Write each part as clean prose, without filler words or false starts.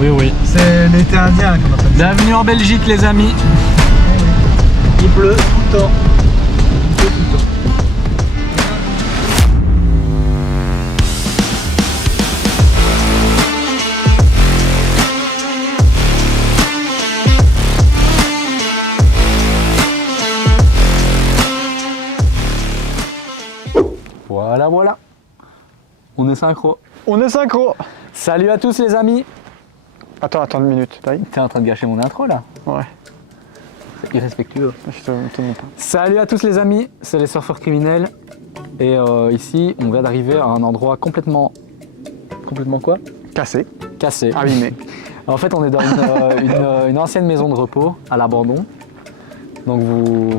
Oui, oui. C'est l'été indien qu'on appelle ça. Bienvenue en Belgique, les amis. Il pleut tout le temps. Il pleut tout le temps. Voilà, voilà. On est synchro. On est synchro. Salut à tous, les amis. Attends une minute. T'es en train de gâcher mon intro, là. Ouais. C'est irrespectueux. Je te montre. Salut à tous, les amis. C'est les surfeurs criminels. Et ici, on vient d'arriver à un endroit complètement... Complètement quoi? Cassé. Cassé. Abîmé. En fait, on est dans une ancienne maison de repos à l'abandon. Donc,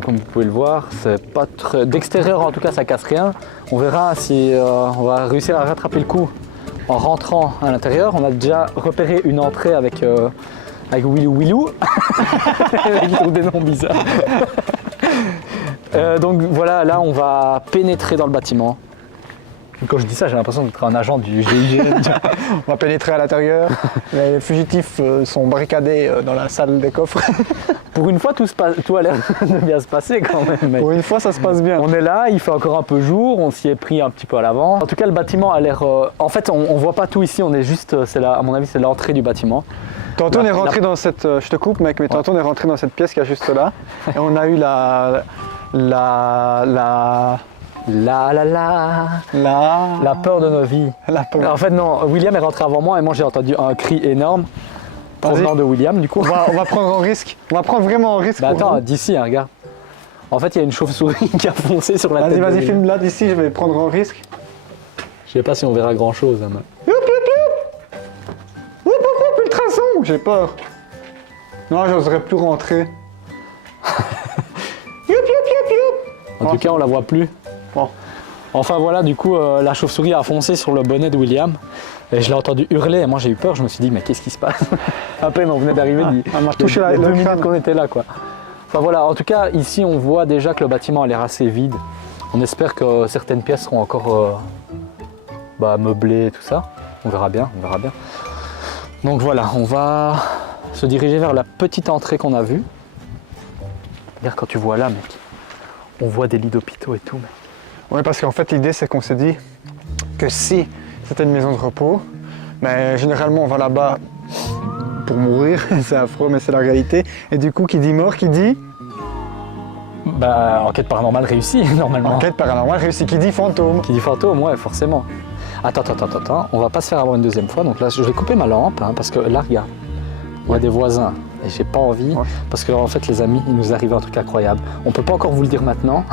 comme vous pouvez le voir, c'est pas très... D'extérieur, en tout cas, ça casse rien. On verra si on va réussir à rattraper le coup en rentrant à l'intérieur. On a déjà repéré une entrée avec Willou Willou. Ils ont des noms bizarres. Donc voilà, là, on va pénétrer dans le bâtiment. Quand je dis ça, j'ai l'impression d'être un agent du GIGN. On va pénétrer à l'intérieur. Les fugitifs sont barricadés dans la salle des coffres. Pour une fois, tout a l'air de bien se passer quand même. Mec. Pour une fois, ça se passe bien. On est là, il fait encore un peu jour, on s'y est pris un petit peu à l'avant. En tout cas, le bâtiment a l'air... En fait, on voit pas tout ici, on est juste... à mon avis, c'est l'entrée du bâtiment. Tantôt on est rentré dans cette... Je te coupe mec, mais tantôt on est rentré dans cette pièce qui est juste là. Et on a eu la peur de nos vies. La peur. En fait, non, William est rentré avant moi et moi j'ai entendu un cri énorme provenant de William, du coup. On va prendre un risque. On va prendre vraiment un risque. Bah attends, d'ici, hein, regarde. En fait, il y a une chauve-souris qui a foncé sur la tête. Vas-y, filme là d'ici, je vais prendre un risque. Je sais pas si on verra grand-chose. Hein, mais... Ultrason. J'ai peur. Non, j'oserais plus rentrer. En tout cas, on la voit plus. Bon. Enfin voilà, du coup, la chauve-souris a foncé sur le bonnet de William. Et je l'ai entendu hurler et moi j'ai eu peur, je me suis dit mais qu'est-ce qui se passe? À peine on venait d'arriver, on m'a touché la 2 minutes crâne. qu'on était là quoi. Enfin voilà, en tout cas ici on voit déjà que le bâtiment a l'air assez vide. On espère que certaines pièces seront encore meublées et tout ça. On verra bien, on verra bien. Donc voilà, on va se diriger vers la petite entrée qu'on a vue. Regarde quand tu vois là mec, on voit des lits d'hôpitaux et tout mec. Ouais, parce qu'en fait l'idée c'est qu'on s'est dit que si c'était une maison de repos, mais généralement on va là-bas pour mourir, c'est affreux mais c'est la réalité. Et du coup qui dit mort, qui dit enquête paranormale réussie normalement. Enquête paranormale réussie, qui dit fantôme. Qui dit fantôme, ouais forcément. Attends, on va pas se faire avoir une deuxième fois, donc là je vais couper ma lampe, hein, parce que là regarde, on a des voisins. Et j'ai pas envie, parce que en fait les amis, il nous arrive un truc incroyable. On peut pas encore vous le dire maintenant,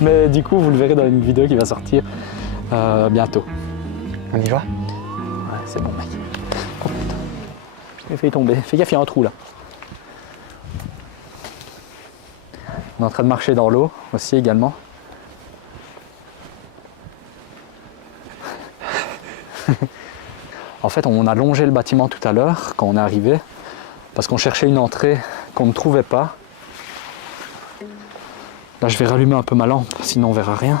mais du coup vous le verrez dans une vidéo qui va sortir bientôt. On y va? Ouais, c'est bon mec. Oh putain, j'ai failli tomber. Fais gaffe, il y a un trou là. On est en train de marcher dans l'eau aussi également. En fait, on a longé le bâtiment tout à l'heure quand on est arrivé. Parce qu'on cherchait une entrée qu'on ne trouvait pas. Là, je vais rallumer un peu ma lampe, sinon on verra rien.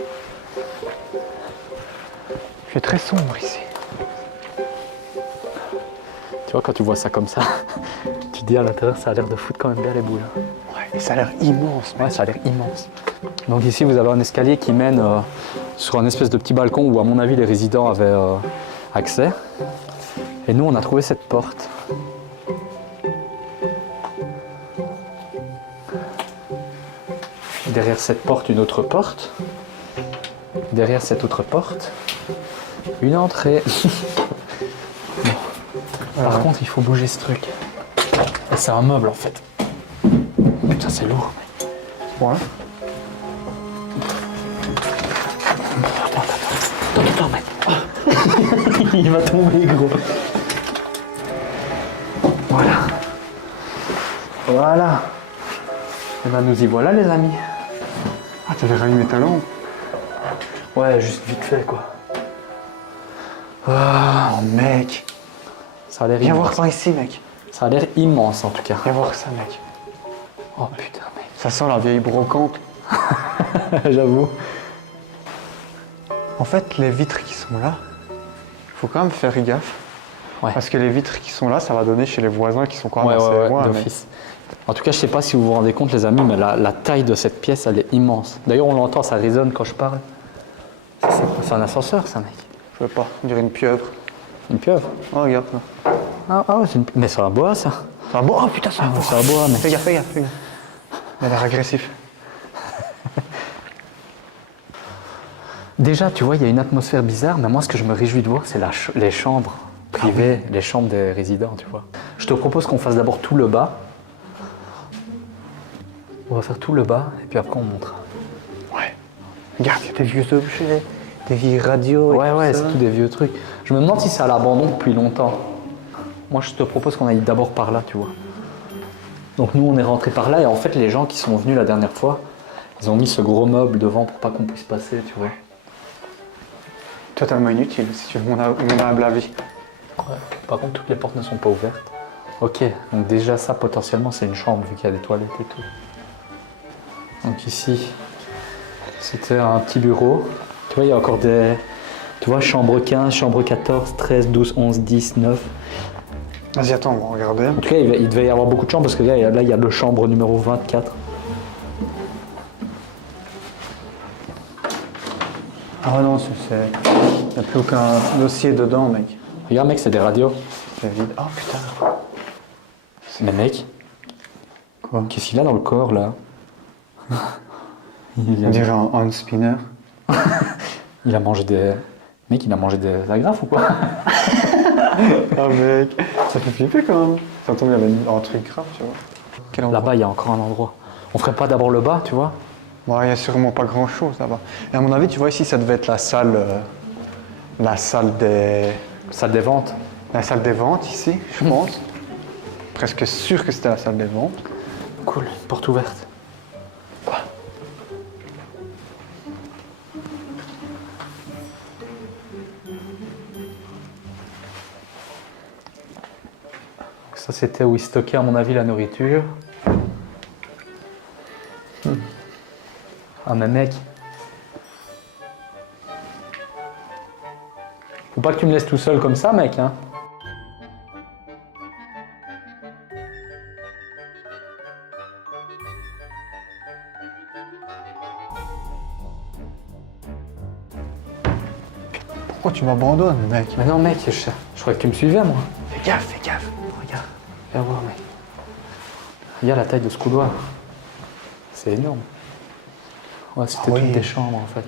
Il fait très sombre ici. Tu vois, quand tu vois ça comme ça, tu te dis à l'intérieur, ça a l'air de foutre quand même bien les boules. Ouais, et ça a l'air immense. Ouais, ça a l'air immense. Donc ici, vous avez un escalier qui mène sur un espèce de petit balcon où, à mon avis, les résidents avaient accès. Et nous, on a trouvé cette porte. Derrière cette porte, une autre porte. Derrière cette autre porte, une entrée. Bon. Par contre, il faut bouger ce truc. Et c'est un meuble, en fait. Putain, c'est lourd. Ouais. Attends, mec. Il va tomber, gros. Voilà. Et ben nous y voilà les amis. Ah, t'avais rallumé ta lampe? Ouais, juste vite fait quoi. Oh mec. Ça a l'air Viens immense. voir par ici mec. Ça a l'air immense en tout cas. Viens voir ça mec. Oh putain mec. Ça sent la vieille brocante. J'avoue. En fait, les vitres qui sont là, faut quand même faire gaffe. Ouais. Parce que les vitres qui sont là, ça va donner chez les voisins qui sont quand même assez loin. d'office. En tout cas, je sais pas si vous vous rendez compte, les amis, mais la taille de cette pièce, elle est immense. D'ailleurs, on l'entend, ça résonne quand je parle. C'est un ascenseur, ça, mec. Je veux pas, on dirait une pieuvre. Une pieuvre. Oh, regarde ça. Ah ouais, mais c'est un bois, ça. C'est un bois. Oh putain, c'est un bois. C'est un bois, mec. Fais gaffe, fais gaffe, fais gaffe. Il a l'air agressif. Déjà, tu vois, il y a une atmosphère bizarre, mais moi, ce que je me réjouis de voir, c'est les chambres privées, les chambres des résidents, tu vois. Je te propose qu'on fasse d'abord tout le bas. On va faire tout le bas, et puis après, on montera. Ouais. Regarde, il y a des vieux objets, des vieilles radios. Ouais, c'est tout des vieux trucs. Je me demande si c'est à l'abandon depuis longtemps. Moi, je te propose qu'on aille d'abord par là, tu vois. Donc nous, on est rentré par là, et en fait, les gens qui sont venus la dernière fois, ils ont mis ce gros meuble devant pour pas qu'on puisse passer, tu vois. Totalement inutile, si tu veux mon humble avis. Ouais. Par contre, toutes les portes ne sont pas ouvertes. Ok, donc déjà ça, potentiellement, c'est une chambre, vu qu'il y a des toilettes et tout. Donc ici, c'était un petit bureau. Tu vois, il y a encore des... Tu vois, chambre 15, chambre 14, 13, 12, 11, 10, 9. Vas-y, attends, on va regarder. En tout cas, il devait y avoir beaucoup de chambres, parce que là, il y a le chambre numéro 24. Ah non, il n'y a plus aucun dossier dedans, mec. Regarde, mec, c'est des radios. C'est vide. Oh putain. Mais mec, Quoi? qu'est-ce qu'il a dans le corps, là? On dirait un hand spinner. Il a mangé des... Mec, il a mangé des agrafes ou quoi? Ah mec, ça fait flipper quand même. Ça tombe, il y avait un truc grave, tu vois. Quel endroit? Là-bas, il y a encore un endroit. On ferait pas d'abord le bas, tu vois? Ouais, il n'y a sûrement pas grand chose là-bas. Et à mon avis, tu vois, ici, ça devait être la salle des... Salle des ventes. La salle des ventes, ici, je pense. Presque sûr que c'était la salle des ventes. Cool, porte ouverte. Ça, c'était où ils stockaient, à mon avis, la nourriture. Ah, mais mec. Faut pas que tu me laisses tout seul comme ça, mec, hein. Pourquoi tu m'abandonnes, mec? Mais non, mec, je croyais que tu me suivais, moi. Fais gaffe, fais gaffe. Regarde, viens voir, mec. Regarde la taille de ce couloir. C'est énorme. Ouais, c'était oui. toutes des chambres, en fait.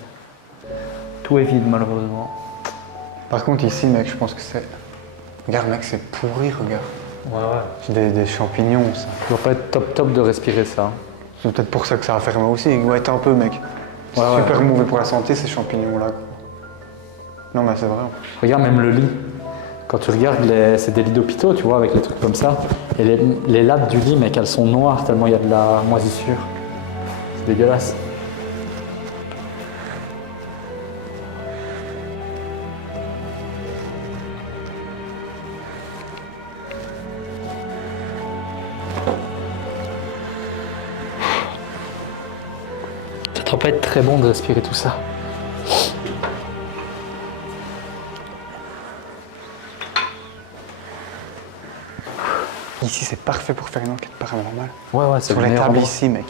Tout est vide, malheureusement. Par contre, ici, mec, je pense que c'est... Regarde, mec, c'est pourri, regarde. Ouais. C'est des champignons, ça. Ça doit pas être top de respirer ça. C'est peut-être pour ça que ça a fermé aussi. Ouais, t'es un peu, mec. C'est Ouais, super mauvais pour la santé, ces champignons-là. Quoi. Non, mais c'est vrai. Regarde même le lit. Quand tu regardes, c'est des lits d'hôpitaux, tu vois, avec les trucs comme ça. Et les lattes du lit, mec, elles sont noires tellement il y a de la moisissure. C'est dégueulasse. Ça doit pas être très bon de respirer tout ça. Ici, c'est parfait pour faire une enquête paranormale. Ouais, c'est Sur le les meilleur tables endroit. ici, mec.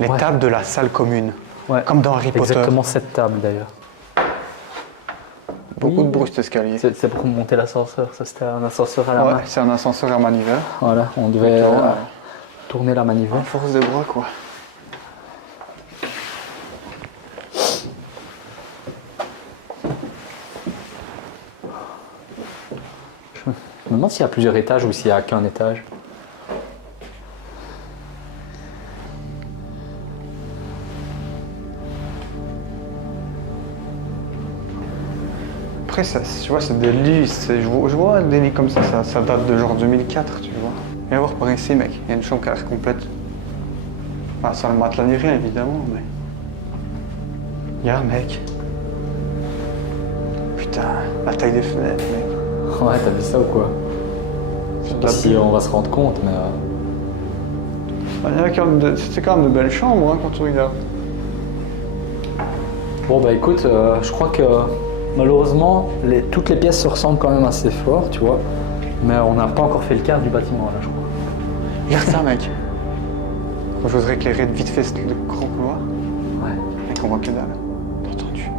Les Ouais. tables de la salle commune. Ouais. Comme dans Harry Potter. Exactement cette table d'ailleurs. Beaucoup Oui. de bruit cet escalier. C'est pour monter l'ascenseur. Ça, c'était un ascenseur à la main. Ouais, c'est un ascenseur à manivelle. Voilà, on devait Ok, ouais. tourner la manivelle. En force de bras, quoi. Je me demande s'il y a plusieurs étages ou s'il n'y a qu'un étage. Après, ça, tu vois, c'est des lits. Je vois des lits comme ça, ça date de genre 2004, tu vois. Viens voir par ici, mec. Il y a une chambre qui a l'air complète. Enfin, sans le matelas ni rien, évidemment, mais... Regarde, mec. Putain, la taille des fenêtres, mec. Ouais, t'as vu ça ou quoi? Je sais pas si on va se rendre compte, mais... C'était quand même de belles chambres, hein, quand tu regardes. Bon bah écoute, je crois que malheureusement, toutes les pièces se ressemblent quand même assez fort, tu vois. Mais on n'a pas encore fait le quart du bâtiment là, je crois. Regarde ça, mec. Je voudrais éclairer vite fait le grand couloir. Ouais. Mec, on voit que dalle. T'as entendu?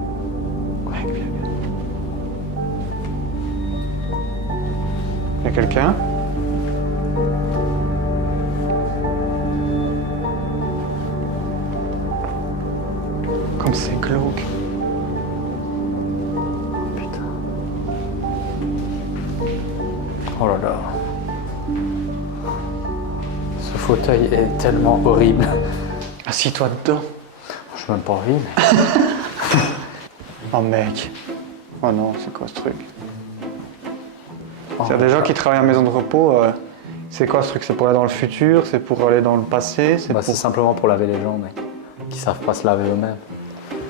Ouais, bien. Il y a quelqu'un? Comme c'est glauque. Putain. Oh là là. Ce fauteuil est tellement horrible. Assis-toi dedans. Je n'ai même pas envie, mais... Oh mec. Oh non, c'est quoi ce truc? Oh, Il y a des gens qui travaillent en maison de repos. C'est quoi ce truc? C'est pour aller dans le futur? C'est pour aller dans le passé? Bah, c'est simplement pour laver les gens, mec. Qui savent pas se laver eux-mêmes.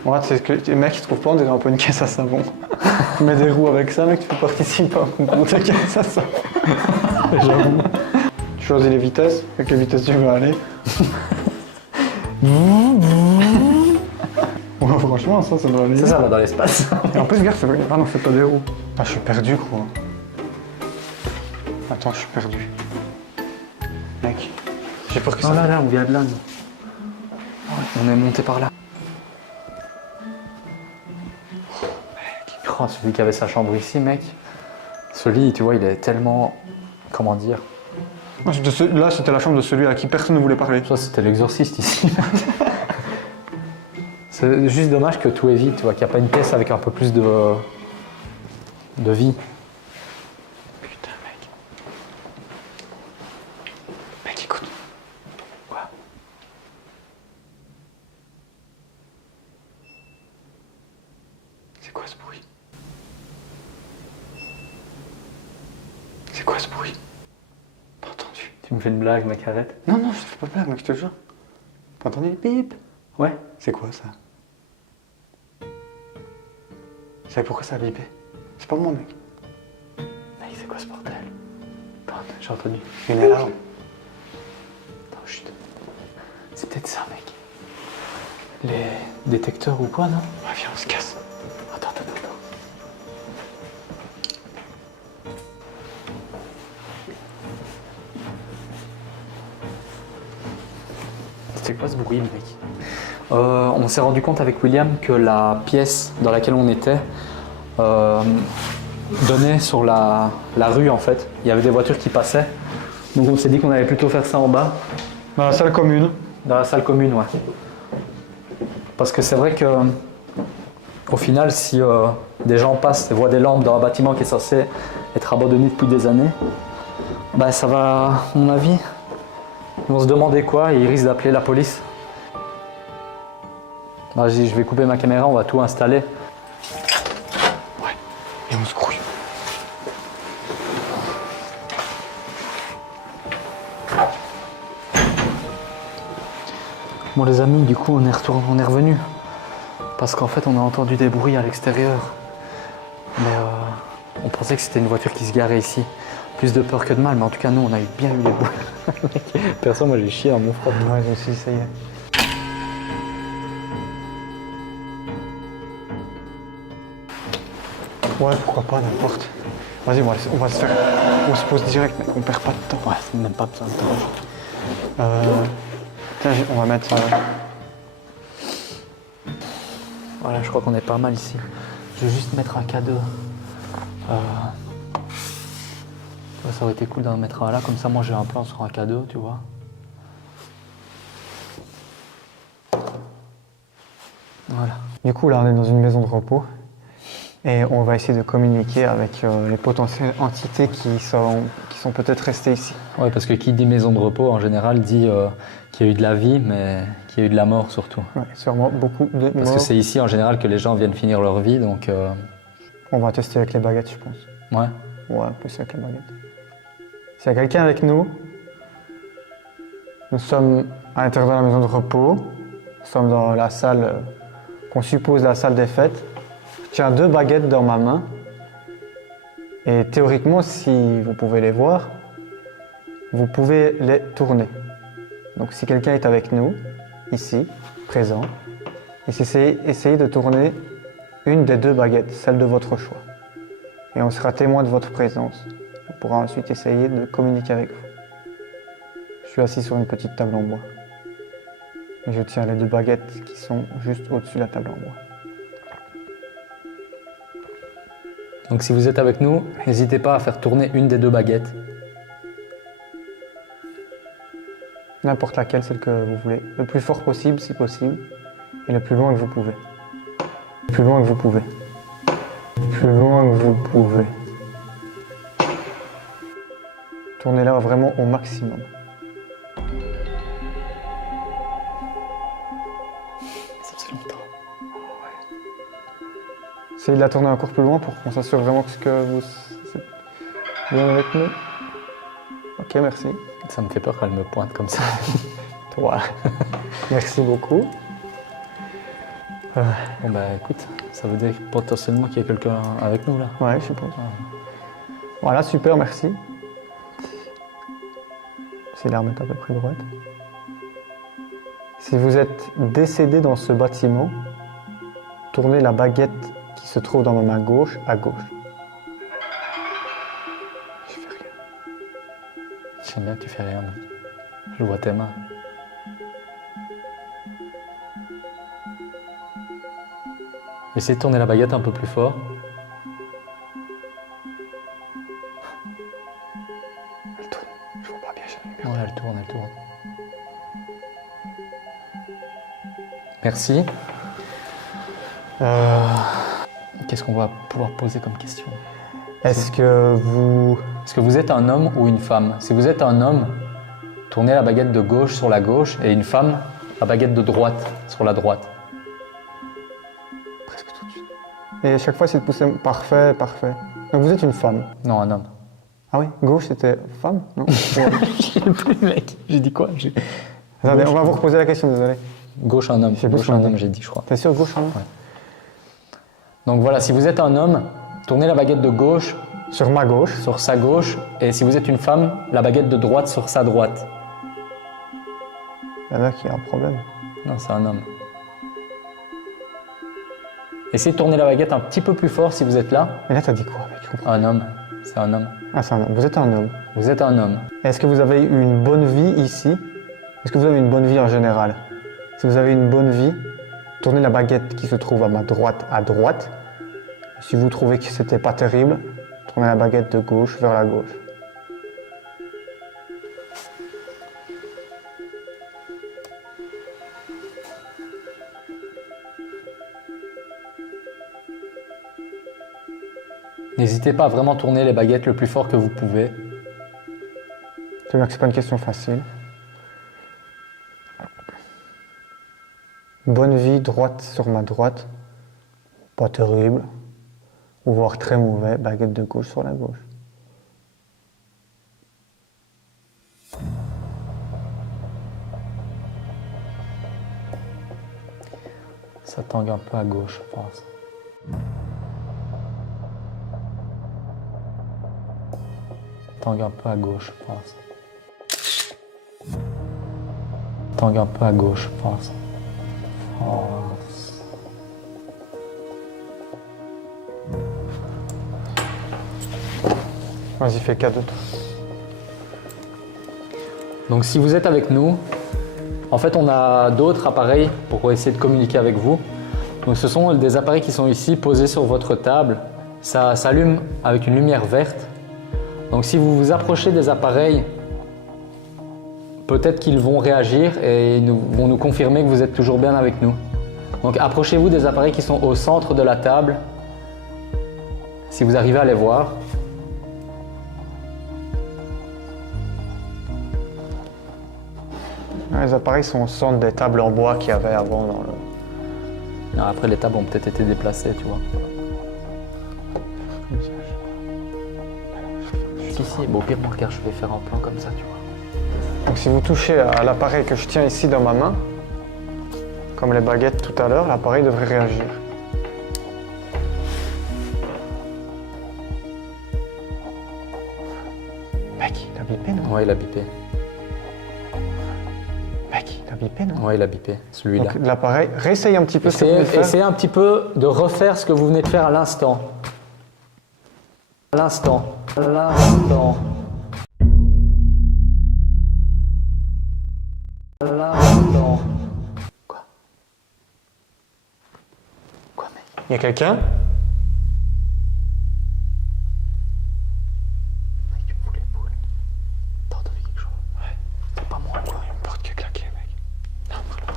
Ouais, c'est que les mecs ils trouvent pas, on dirait un peu une caisse à savon. Tu mets des roues avec ça, mec, tu peux participer à un concours de caisse à savon. J'avoue. Tu choisis les vitesses, avec quelle vitesse tu veux aller. Ouais, franchement, ça doit aller. Ça va dans l'espace. Et en plus, regarde, non, c'est pas des roues. Ah, je suis perdu, quoi. Attends, je suis perdu. Mec, j'ai peur que ça... Oh là là, on vient de là, nous. On est monté par là. Oh, celui qui avait sa chambre ici, mec. Ce lit, tu vois, il est tellement... Comment dire? Ah, là, c'était la chambre de celui à qui personne ne voulait parler. Ça, c'était l'exorciste ici. C'est juste dommage que tout est vide, tu vois, qu'il n'y a pas une pièce avec un peu plus de vie. Putain, mec. Mec, écoute. Quoi? C'est quoi ce bruit? C'est quoi ce bruit? T'as entendu? Tu me fais une blague, mec, arrête. Non, non, je te fais pas de blague, mec, je te jure. T'as entendu le bip? Ouais. C'est quoi ça? Tu sais pourquoi ça a bipé? C'est pas moi, mec. Mec, c'est quoi ce bordel? Attends, j'ai entendu. Une alarme. Attends, chut. C'est peut-être ça, mec. Les détecteurs ou quoi, non? Ouais, viens, on se casse. Attends. C'était quoi ce bruit, mec? On s'est rendu compte avec William que la pièce dans laquelle on était donnait sur la rue, en fait. Il y avait des voitures qui passaient. Donc on s'est dit qu'on allait plutôt faire ça en bas. Dans la salle commune. Dans la salle commune, ouais. Parce que c'est vrai que, au final, si des gens passent et voient des lampes dans un bâtiment qui est censé être abandonné depuis des années, bah ça va, à mon avis, ils vont se demander quoi et ils risquent d'appeler la police. Bah, je vais couper ma caméra, on va tout installer. Ouais, et on se grouille. Bon les amis, du coup on est revenu. Parce qu'en fait on a entendu des bruits à l'extérieur. Mais on pensait que c'était une voiture qui se garait ici. Plus de peur que de mal, mais en tout cas nous on a bien eu les bruits. Perso, moi j'ai chié dans mon froid. Ouais, moi aussi, ça y est. Ouais, pourquoi pas, n'importe. Vas-y, on va se faire. On se pose direct, mec, on perd pas de temps. Ouais, c'est même pas besoin de temps. Tiens, on va mettre. Voilà, je crois qu'on est pas mal ici. Je vais juste mettre un cadeau. Ça aurait été cool d'en mettre un là, comme ça moi j'ai un plan sur un cadeau, tu vois. Voilà. Du coup, là, on est dans une maison de repos. Et on va essayer de communiquer avec les potentielles entités qui sont peut-être restées ici. Ouais, parce que qui dit maison de repos en général dit qu'il y a eu de la vie, mais qu'il y a eu de la mort surtout. Ouais, sûrement beaucoup de morts. Parce que c'est ici en général que les gens viennent finir leur vie, donc. On va tester avec les baguettes, je pense. Ouais. Ouais, on peut essayer avec les baguettes. S'il y a quelqu'un avec nous, nous sommes à l'intérieur de la maison de repos. Nous sommes dans la salle qu'on suppose la salle des fêtes. Je tiens 2 baguettes dans ma main. Et théoriquement, si vous pouvez les voir, vous pouvez les tourner. Donc si quelqu'un est avec nous, ici, présent, essayez de tourner une des 2 baguettes, celle de votre choix. Et on sera témoin de votre présence On pourra ensuite essayer de communiquer avec vous. Je suis assis sur une petite table en bois. Et je tiens les 2 baguettes qui sont juste au-dessus de la table en bois. Donc si vous êtes avec nous, n'hésitez pas à faire tourner une des 2 baguettes. N'importe laquelle, celle que vous voulez. Le plus fort possible, si possible. Et le plus loin que vous pouvez. Le plus loin que vous pouvez. Le plus loin que vous pouvez. Tournez-la vraiment au maximum. Ça faisait longtemps. Essayez de la tourner encore plus loin pour qu'on s'assure vraiment que vous êtes bien avec nous. Ok, merci. Ça me fait peur quand elle me pointe comme ça. Voilà. Merci beaucoup. Bon bah écoute, ça veut dire potentiellement qu'il y a quelqu'un avec nous là. Ouais, je suppose. Voilà, super, merci. C'est la remettre à peu près droite. Si vous êtes décédé dans ce bâtiment, tournez la baguette qui se trouve dans ma main gauche à gauche. Je fais rien. J'aime bien que tu fais rien, mec. Je vois tes mains. Essayez de tourner la baguette un peu plus fort. Elle tourne. Je vois pas bien, j'ai la lumière. Ouais, elle tourne, elle tourne. Merci. Qu'est-ce qu'on va pouvoir poser comme question? Est-ce que vous êtes un homme ou une femme? Si vous êtes un homme, tournez la baguette de gauche sur la gauche et une femme, la baguette de droite sur la droite. Presque tout de suite. Et à chaque fois, c'est de pousser parfait, parfait. Donc vous êtes une femme. Non, un homme. Ah oui, gauche c'était femme, non? Ouais. Je sais plus, mec. J'ai dit quoi? Attendez, on va vous reposer la question, désolé. Gauche, un homme. Je sais plus Gauche, ce qu'on un dit. homme, j'ai dit, je crois. T'es sûr, gauche, hein? Ouais. Donc voilà, si vous êtes un homme, tournez la baguette de gauche Sur ma gauche. sur sa gauche, et si vous êtes une femme, la baguette de droite sur sa droite. Il y en a qui a un problème. Non, c'est un homme. Essayez de tourner la baguette un petit peu plus fort si vous êtes là. Mais là, t'as dit quoi, mec? Je comprends. Un homme, c'est un homme. Ah, c'est un homme. Vous êtes un homme. Vous êtes un homme. Est-ce que vous avez eu une bonne vie ici? Est-ce que vous avez une bonne vie en général? Si vous avez une bonne vie, tournez la baguette qui se trouve à ma droite à droite. Si vous trouvez que c'était pas terrible, tournez la baguette de gauche vers la gauche. N'hésitez pas à vraiment tourner les baguettes le plus fort que vous pouvez. C'est bien que c'est pas une question facile. Bonne vie, droite sur ma droite. Pas terrible. Ou voire très mauvais, baguette de gauche sur la gauche. Ça tangue un peu à gauche, je pense. Tangue un peu à gauche, je pense. Tangue un peu à gauche, je pense. France. Vas-y, fais cas d'autre. Donc si vous êtes avec nous, en fait on a d'autres appareils pour essayer de communiquer avec vous. Donc ce sont des appareils qui sont ici posés sur votre table. Ça s'allume avec une lumière verte. Donc si vous vous approchez des appareils, peut-être qu'ils vont réagir et ils vont nous confirmer que vous êtes toujours bien avec nous. Donc approchez-vous des appareils qui sont au centre de la table, si vous arrivez à les voir. Les appareils sont au centre des tables en bois qu'il y avait avant dans le... Non, après les tables ont peut-être été déplacées, tu vois. Si, bon, au pire, moi, regarde, je vais faire un plan comme ça, tu vois. Donc si vous touchez à l'appareil que je tiens ici dans ma main, comme les baguettes tout à l'heure, l'appareil devrait réagir. Mec, il a bipé, non? Ouais, il a bipé. Mec, il a bipé, non? Ouais, il a bipé, celui-là. Donc l'appareil, réessaye un petit peu ce que vous venez de faire. Essayez un petit peu de refaire ce que vous venez de faire à l'instant. À l'instant. L'instant. L'instant. Quoi? Quoi, mec? Il y a quelqu'un? Mec, tu me fous les boules. T'as entendu quelque chose? Ouais. C'est pas moi, quoi. Il y a une porte qui a claqué, mec. Non, voilà.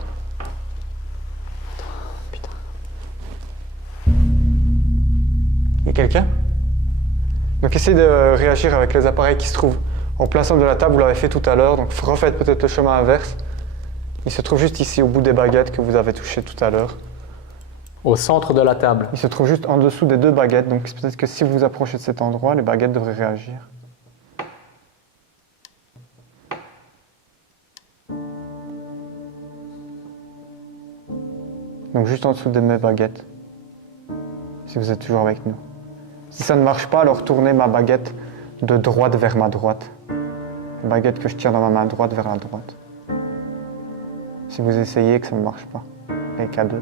Attends, putain. Il y a quelqu'un? Donc essayez de réagir avec les appareils qui se trouvent en plein centre de la table, vous l'avez fait tout à l'heure, donc refaites peut-être le chemin inverse. Il se trouve juste ici au bout des baguettes que vous avez touchées tout à l'heure. Au centre de la table. Il se trouve juste en dessous des 2 baguettes, donc peut-être que si vous vous approchez de cet endroit, les baguettes devraient réagir. Donc juste en dessous de mes baguettes, si vous êtes toujours avec nous. Si ça ne marche pas, alors tournez ma baguette de droite vers ma droite. La baguette que je tiens dans ma main droite vers la droite. Si vous essayez et que ça ne marche pas, et qu'à 2.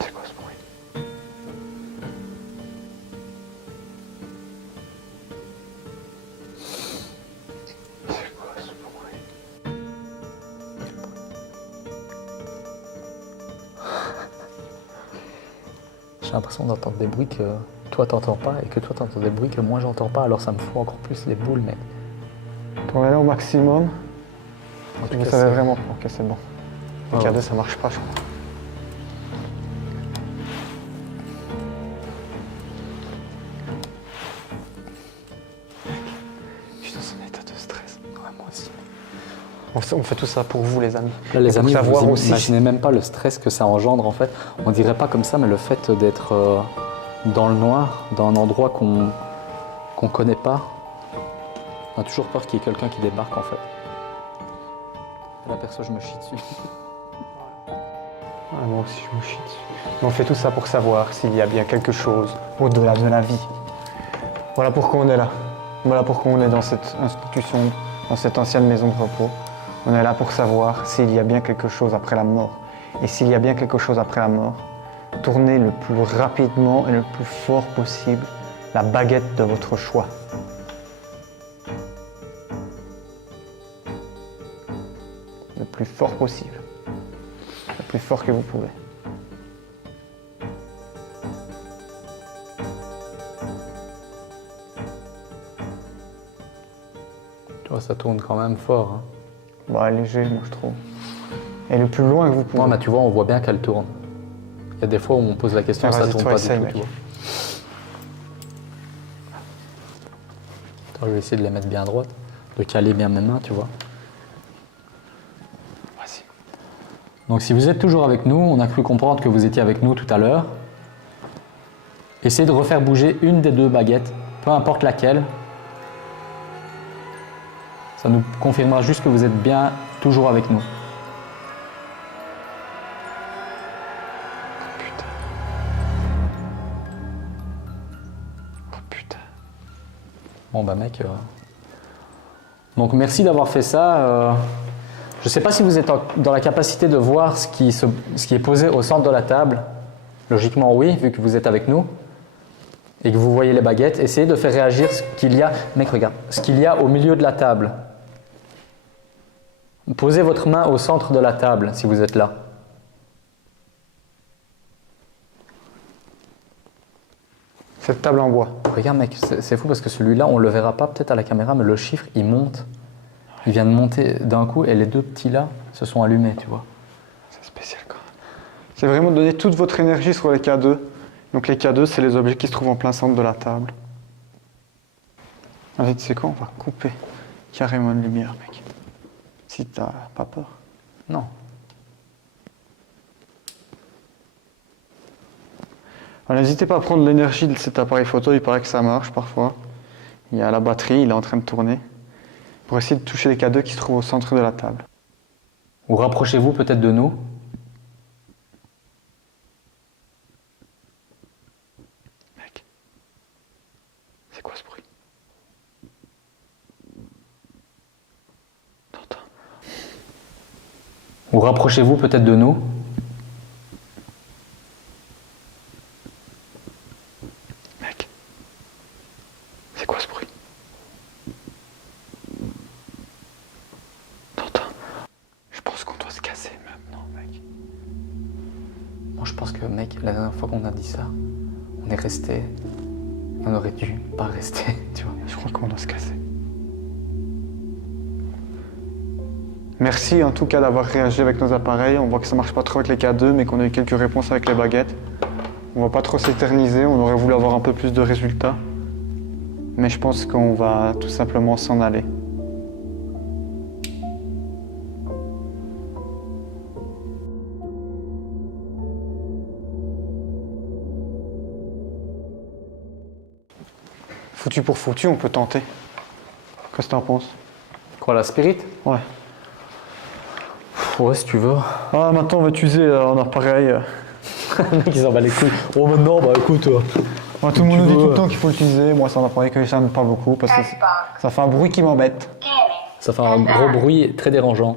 C'est quoi ce bruit? C'est quoi ce bruit? J'ai l'impression d'entendre des bruits que toi t'entends pas et que toi t'entends des bruits que moi j'entends pas, alors ça me fout encore plus les boules, mec. Tournez-le au maximum. En tout Vous cas, savez c'est- vraiment. Ok, c'est bon. Ah Les ouais. K2, ça marche pas, je crois. Je suis dans un état de stress. Ouais, moi aussi. On fait tout ça pour vous, les amis. Là, Et les pour amis, savoir vous aussi. imaginez même pas le stress que ça engendre en fait. On dirait pas comme ça, mais le fait d'être dans le noir, dans un endroit qu'on connaît pas, on a toujours peur qu'il y ait quelqu'un qui débarque en fait. Là, perso, je me chie dessus. Ah, moi aussi, je me chie dessus. Mais on fait tout ça pour savoir s'il y a bien quelque chose au-delà de la vie. Voilà pourquoi on est là. Voilà pourquoi on est dans cette institution, dans cette ancienne maison de repos. On est là pour savoir s'il y a bien quelque chose après la mort. Et s'il y a bien quelque chose après la mort, tournez le plus rapidement et le plus fort possible la baguette de votre choix. Le plus fort possible. Le plus fort que vous pouvez. Tu vois, ça tourne quand même fort. Hein. Bah, léger, moi je trouve. Et le plus loin que vous pouvez. Ouais, mais tu vois, on voit bien qu'elle tourne. Il y a des fois où on pose la question, Ah, ça vas-y, tourne toi, pas essaye, du tout, mec. tu vois. Attends, je vais essayer de les mettre bien droite, de caler bien mes mains, tu vois. Vas-y. Donc si vous êtes toujours avec nous, on a cru comprendre que vous étiez avec nous tout à l'heure. Essayez de refaire bouger une des 2 baguettes, peu importe laquelle. Ça nous confirmera juste que vous êtes bien toujours avec nous. Putain. Oh putain. Bon bah mec, donc merci d'avoir fait ça. Je ne sais pas si vous êtes dans la capacité de voir ce qui est posé au centre de la table. Logiquement oui, vu que vous êtes avec nous et que vous voyez les baguettes. Essayez de faire réagir ce qu'il y a. Mec, regarde, ce qu'il y a au milieu de la table. Posez votre main au centre de la table si vous êtes là. Cette table en bois. Regarde mec, c'est fou parce que celui-là, on ne le verra pas peut-être à la caméra, mais le chiffre, il monte. Il vient de monter d'un coup et les 2 petits là se sont allumés, tu vois. C'est spécial quand même. C'est vraiment donner toute votre énergie sur les K2. Donc les K2, c'est les objets qui se trouvent en plein centre de la table. Allez, tu sais quoi, on va couper carrément une lumière, mec. Si t'as pas peur. Non. Alors, n'hésitez pas à prendre l'énergie de cet appareil photo, il paraît que ça marche parfois. Il y a la batterie, il est en train de tourner. Pour essayer de toucher les K2 qui se trouvent au centre de la table. Ou rapprochez-vous peut-être de nous. Ou rapprochez-vous peut-être de nous. Mec, c'est quoi ce bruit? T'entends? Je pense qu'on doit se casser maintenant, mec. Moi je pense que mec, la dernière fois qu'on a dit ça, on est resté. On aurait dû pas rester, tu vois. Je crois qu'on doit se casser. Merci en tout cas d'avoir réagi avec nos appareils. On voit que ça marche pas trop avec les K2, mais qu'on a eu quelques réponses avec les baguettes. On va pas trop s'éterniser, on aurait voulu avoir un peu plus de résultats. Mais je pense qu'on va tout simplement s'en aller. Foutu pour foutu, on peut tenter. Qu'est-ce que t'en penses? Quoi, la spirit? Ouais. Ouais, si tu veux. Ah, maintenant on va t'user en appareil. Le mec, il s'en bat les couilles. Oh, maintenant, bah écoute. Moi, tout le monde nous dit tout le temps qu'il faut l'utiliser. Moi, ça en appareil que j'aime pas beaucoup parce que ça fait un bruit qui m'embête. Ça fait un gros bruit très dérangeant.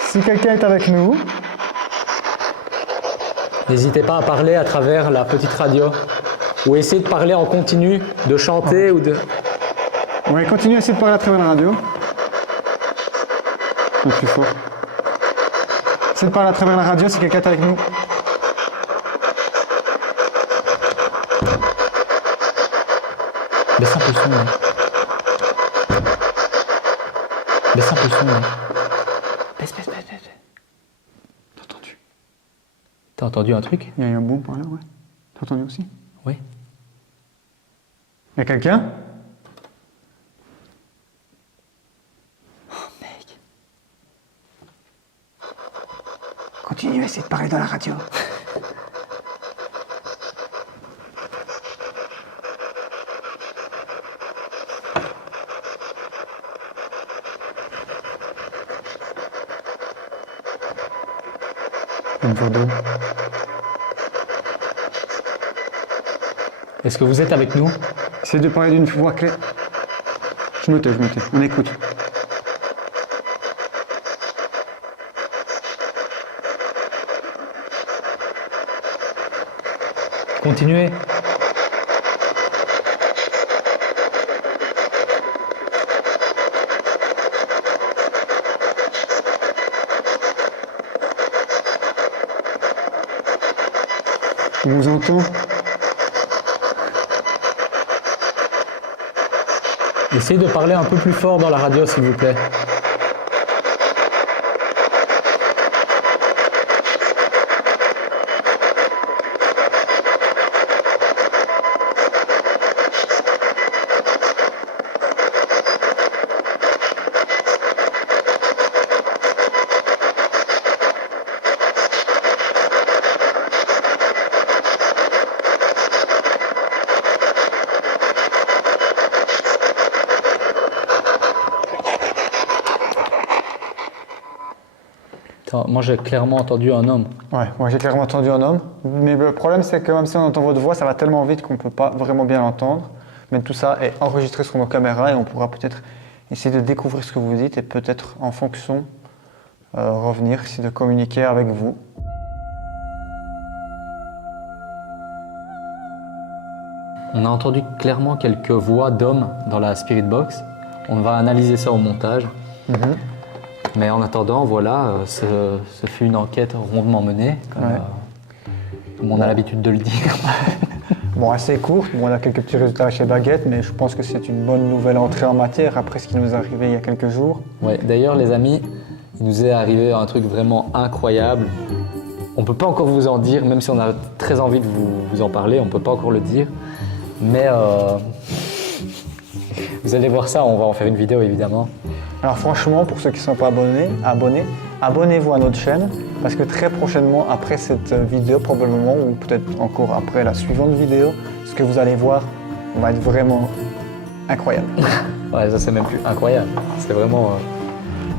Si quelqu'un est avec nous, N'hésitez pas à parler à travers la petite radio. Ou essayez de parler en continu, de chanter ou de... on va continuer à essayer de parler à travers la radio. Le plus fort. Essayez de parler à travers la radio si quelqu'un est avec nous. Baisse un peu le son, mec. Baisse un peu le son, mec. Baisse. T'as entendu? T'as entendu un truc? Il y a eu un boom par là, ouais. T'as entendu aussi? Oui. Il y a quelqu'un? Oh, mec. Continue à essayer de parler dans la radio. Une photo. Est-ce que vous êtes avec nous? Essayez de parler d'une voix claire. Je me tais. On écoute. Continuez. On vous entend? Essayez de parler un peu plus fort dans la radio, s'il vous plaît. Attends, moi j'ai clairement entendu un homme. Ouais, moi j'ai clairement entendu un homme. Mais le problème c'est que même si on entend votre voix, ça va tellement vite qu'on ne peut pas vraiment bien l'entendre. Mais tout ça est enregistré sur nos caméras et on pourra peut-être essayer de découvrir ce que vous dites et peut-être en fonction revenir, essayer de communiquer avec vous. On a entendu clairement quelques voix d'hommes dans la Spirit Box. On va analyser ça au montage. Mais en attendant, voilà, ce fut une enquête rondement menée, comme on a l'habitude de le dire. Bon, assez courte. Bon, on a quelques petits résultats chez Baguette, mais je pense que c'est une bonne nouvelle entrée en matière après ce qui nous est arrivé il y a quelques jours. Ouais, d'ailleurs, les amis, il nous est arrivé un truc vraiment incroyable. On ne peut pas encore vous en dire, même si on a très envie de vous en parler, on ne peut pas encore le dire. Mais vous allez voir ça, on va en faire une vidéo évidemment. Alors franchement, pour ceux qui ne sont pas abonnez-vous à notre chaîne parce que très prochainement, après cette vidéo probablement, ou peut-être encore après la suivante vidéo, ce que vous allez voir va être vraiment incroyable. Ouais, ça c'est même plus incroyable, c'est vraiment...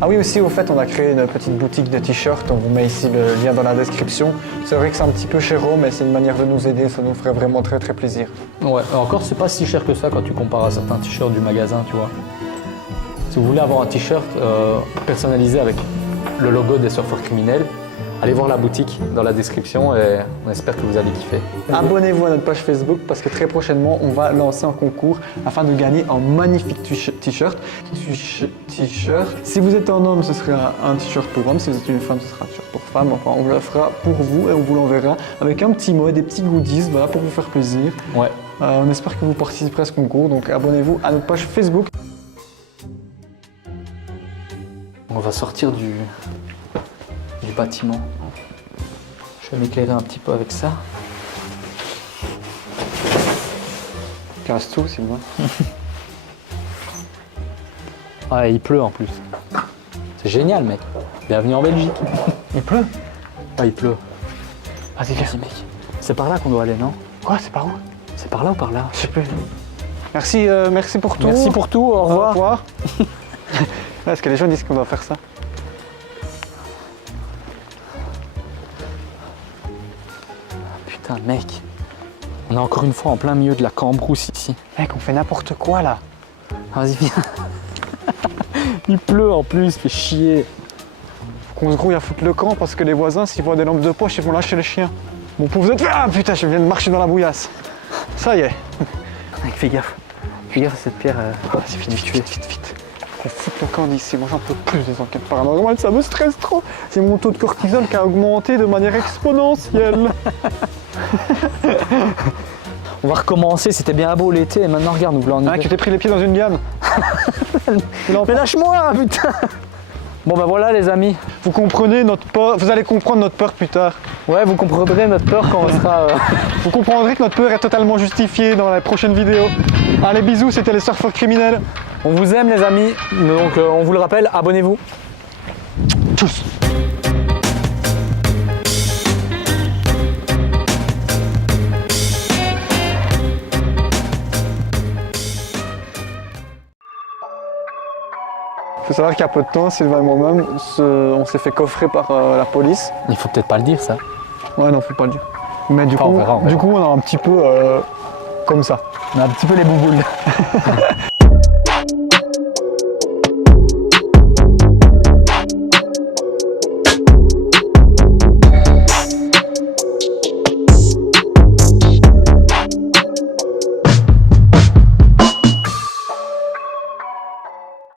Ah oui, aussi au fait, on a créé une petite boutique de t-shirts, on vous met ici le lien dans la description. C'est vrai que c'est un petit peu chéro, mais c'est une manière de nous aider, ça nous ferait vraiment très très plaisir. Ouais, encore c'est pas si cher que ça quand tu compares à certains t-shirts du magasin, tu vois. Si vous voulez avoir un t-shirt personnalisé avec le logo des surfeurs criminels, allez voir la boutique dans la description et on espère que vous allez kiffer. Abonnez-vous à notre page Facebook parce que très prochainement, on va lancer un concours afin de gagner un magnifique t-shirt. Si vous êtes un homme, ce sera un t-shirt pour homme. Si vous êtes une femme, ce sera un t-shirt pour femme. Enfin, on le fera pour vous et on vous l'enverra avec un petit mot et des petits goodies, voilà, pour vous faire plaisir. Ouais. On espère que vous participerez à ce concours, donc abonnez-vous à notre page Facebook. On va sortir du bâtiment. Je vais m'éclairer un petit peu avec ça. Casse tout, Sylvain. Ah, il pleut en plus. C'est génial, mec. Bienvenue en Belgique. Il pleut. Ah, il pleut. Vas-y, viens, mec. C'est par là qu'on doit aller, non? Quoi, c'est par où? C'est par là ou par là? Je sais plus. Merci, merci pour tout. Merci pour tout, au revoir. Au revoir. Est-ce que les gens disent qu'on doit faire ça? Putain, mec. On est encore une fois en plein milieu de la Cambrousse ici. Mec, on fait n'importe quoi là. Vas-y, viens. Il pleut en plus, fait chier. Faut qu'on se grouille à foutre le camp parce que les voisins, s'ils voient des lampes de poche, ils vont lâcher les chiens. Bon, pour vous êtes... Ah putain, je viens de marcher dans la bouillasse. Ça y est. Mec, fais gaffe. Fais gaffe à cette pierre. Vas-y, vite. Faut foutre le camp d'ici. Moi, j'en peux plus des enquêtes paranormales, ça me stresse trop. C'est mon taux de cortisol qui a augmenté de manière exponentielle. On va recommencer, c'était bien beau l'été et maintenant regarde, nous voulons en hiver. Ah, tu t'es pris les pieds dans une liane. Mais lâche-moi, putain. Bon ben voilà les amis. Vous comprenez notre peur, vous allez comprendre notre peur plus tard. Ouais, vous comprendrez notre peur quand on sera... Vous comprendrez que notre peur est totalement justifiée dans la prochaine vidéo. Allez, bisous, c'était les surfeurs criminels. On vous aime les amis, donc on vous le rappelle, abonnez-vous. Tchuss. Il faut savoir qu'il y a peu de temps, Sylvain et moi-même, on s'est fait coffrer par la police. Il faut peut-être pas le dire ça. Ouais, non, faut pas le dire. Mais du Enfin, coup, on verra. Du coup, on a un petit peu comme ça. On a un petit peu les bouboules.